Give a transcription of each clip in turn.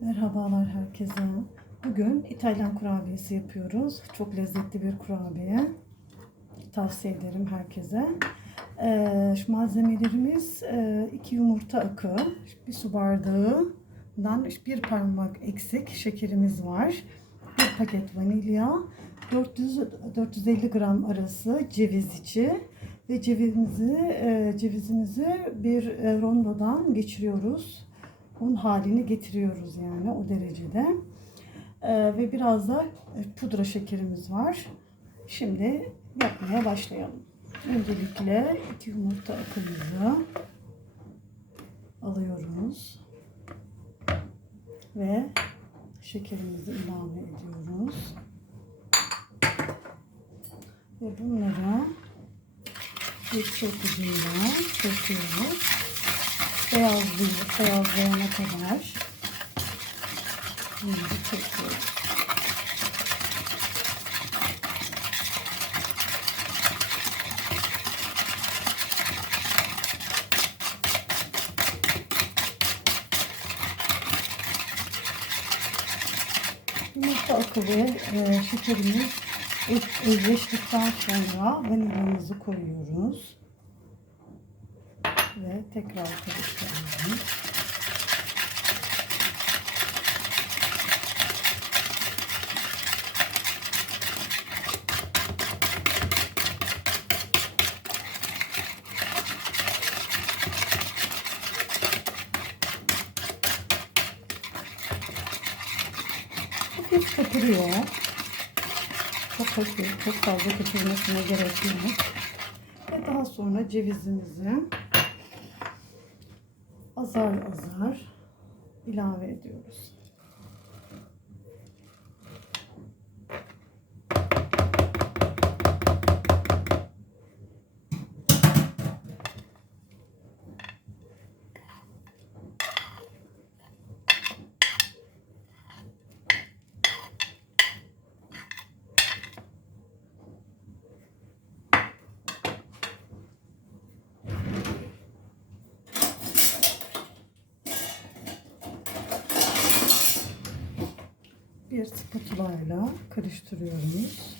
Merhabalar herkese. Bugün İtalyan kurabiyesi yapıyoruz. Çok lezzetli bir kurabiye. Tavsiye ederim herkese. Ee, şu malzemelerimiz e, iki yumurta akı, bir su bardağından bir parmak eksik şekerimiz var. Bir paket vanilya, 400 450 gram arası ceviz içi ve cevizimizi e, cevizimizi bir e, rondodan geçiriyoruz un halini getiriyoruz yani o derecede. Ee, ve biraz da e, pudra şekerimiz var. Şimdi yapmaya başlayalım. Öncelikle iki yumurta akımızı alıyoruz. Ve şekerimizi ilave ediyoruz. Ve bunları bir çırpıcıyla çırpıyoruz beyazlıyor, beyazlayana kadar bunları çekiyoruz. Yumurta akı ve e, şekerimiz özleştikten sonra vanilyamızı koyuyoruz ve tekrar karıştırıyorum. Hafif köpürüyor. Çok hafif, çok fazla köpürmesine gerek yok. Ve daha sonra cevizimizi azar azar ilave ediyoruz. Bir spatula ile karıştırıyoruz.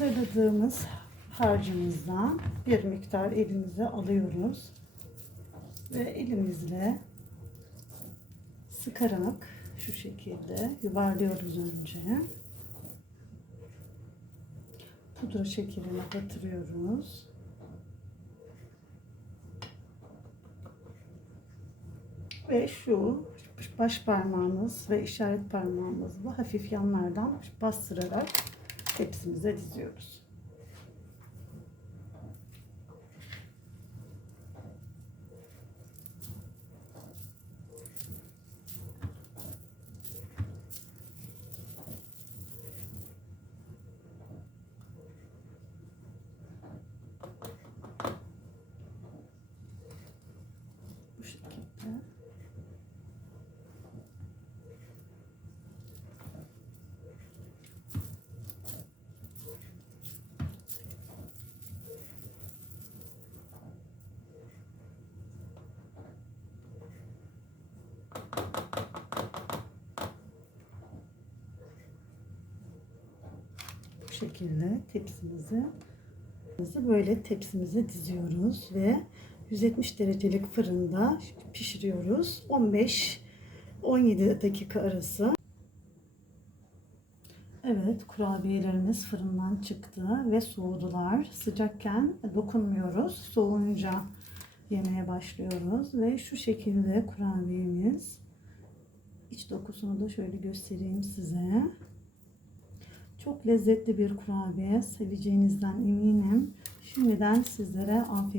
Hazırladığımız harcımızdan bir miktar elimize alıyoruz. Ve elimizle sıkarak şu şekilde yuvarlıyoruz önce. Pudra şekerini batırıyoruz. Ve şu baş parmağımız ve işaret parmağımızla hafif yanlardan bastırarak tepsimize diziyoruz. Şekilde tepsimizi böyle tepsimize diziyoruz ve 170 derecelik fırında pişiriyoruz. 15 17 dakika arası. Evet, kurabiyelerimiz fırından çıktı ve soğudular. Sıcakken dokunmuyoruz. Soğuyunca yemeye başlıyoruz ve şu şekilde kurabiyemiz. İç dokusunu da şöyle göstereyim size. Çok lezzetli bir kurabiye. Seveceğinizden eminim. Şimdiden sizlere afiyet